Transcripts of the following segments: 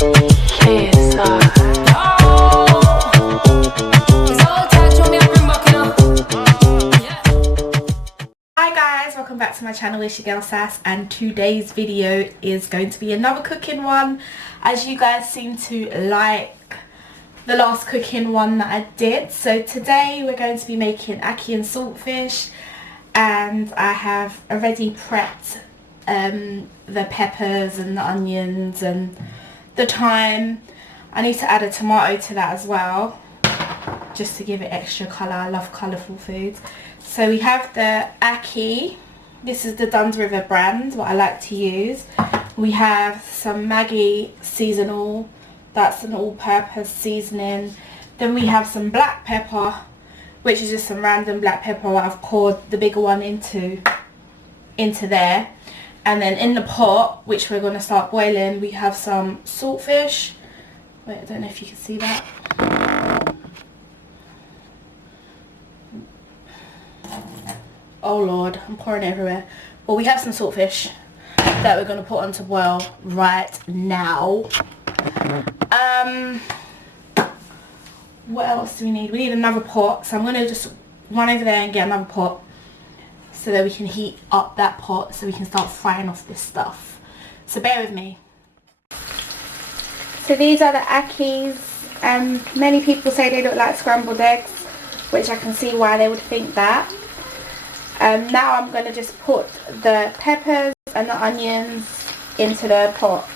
Welcome back to my channel. It's your girl Sass, and today's video is going to be another cooking one, as you guys seem to like the last cooking one that I did. So today we're going to be making ackee and saltfish, and I have already prepped the peppers and the onions and the thyme. I need to add a tomato to that as well, just to give it extra colour. I love colourful foods. So we have the ackee. This is the Duns River brand, what I like to use. We have some Maggi seasonal, that's an all-purpose seasoning. Then we have some black pepper, which is just some random black pepper. I've poured the bigger one into there. And then in the pot, which we're going to start boiling, we have some saltfish. Wait, I don't know if you can see that. Oh lord, I'm pouring it everywhere. Well, we have some saltfish that we're going to put on to boil right now. What else do we need? We need another pot, so I'm going to just run over there and get another pot so that we can heat up that pot so we can start frying off this stuff. So bear with me. So these are the ackees. Many people say they look like scrambled eggs, which I can see why they would think that. Now I'm going to just put the peppers and the onions into the pot.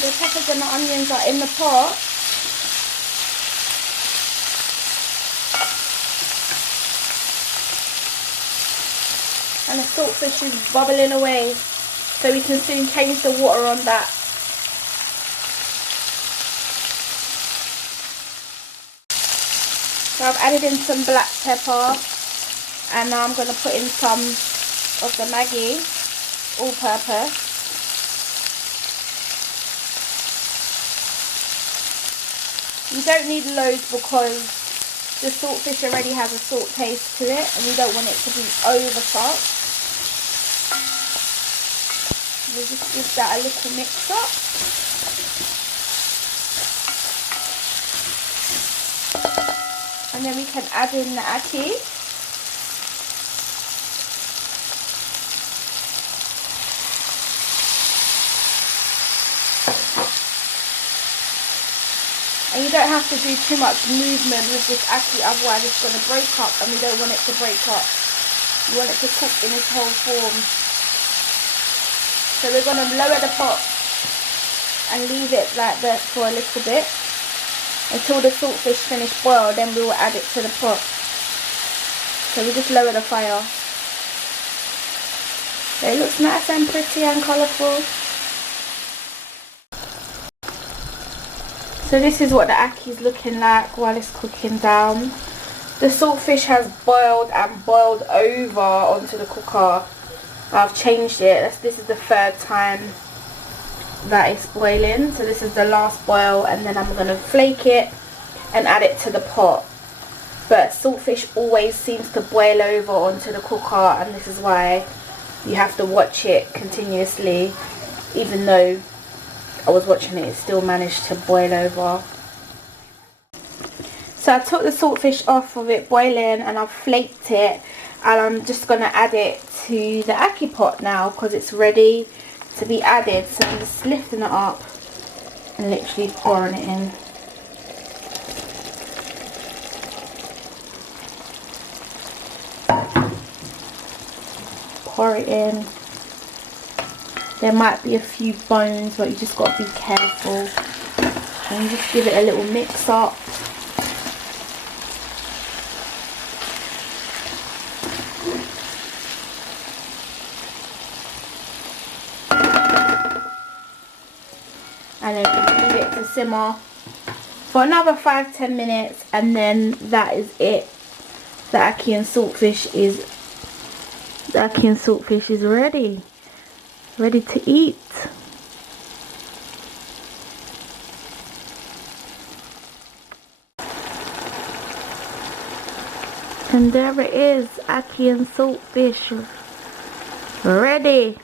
The peppers and the onions are in the pot. And the saltfish is bubbling away, so we can soon change the water on that. So I've added in some black pepper, and now I'm going to put in some of the Maggi all-purpose. You don't need loads because the saltfish already has a salt taste to it, and we don't want it to be over salt. We'll just give that a little mix up. And then we can add in the ackee. And you don't have to do too much movement with this ackee, otherwise it's going to break up, and we don't want it to break up. We want it to cook in its whole form. So we're going to lower the pot and leave it like that for a little bit, until the saltfish finish boil. Then we will add it to the pot. So we just lower the fire. So it looks nice and pretty and colourful. So this is what the ackee is looking like while it's cooking down. The saltfish has boiled and boiled over onto the cooker. I've changed it. This is the third time that it's boiling, so this is the last boil, and then I'm going to flake it and add it to the pot. But saltfish always seems to boil over onto the cooker, and this is why you have to watch it continuously. Even though I was watching it, it still managed to boil over. So I took the saltfish off of it boiling, and I've flaked it, and I'm just going to add it to the ackee pot now because it's ready to be added. So I'm just lifting it up and literally pouring it in. Pour it in. There might be a few bones, but you just got to be careful. And just give it a little mix up. And then just leave it to simmer for another 5-10 minutes, and then that is it. The ackee and saltfish is ready to eat. And there it is, Ackee and Saltfish ready.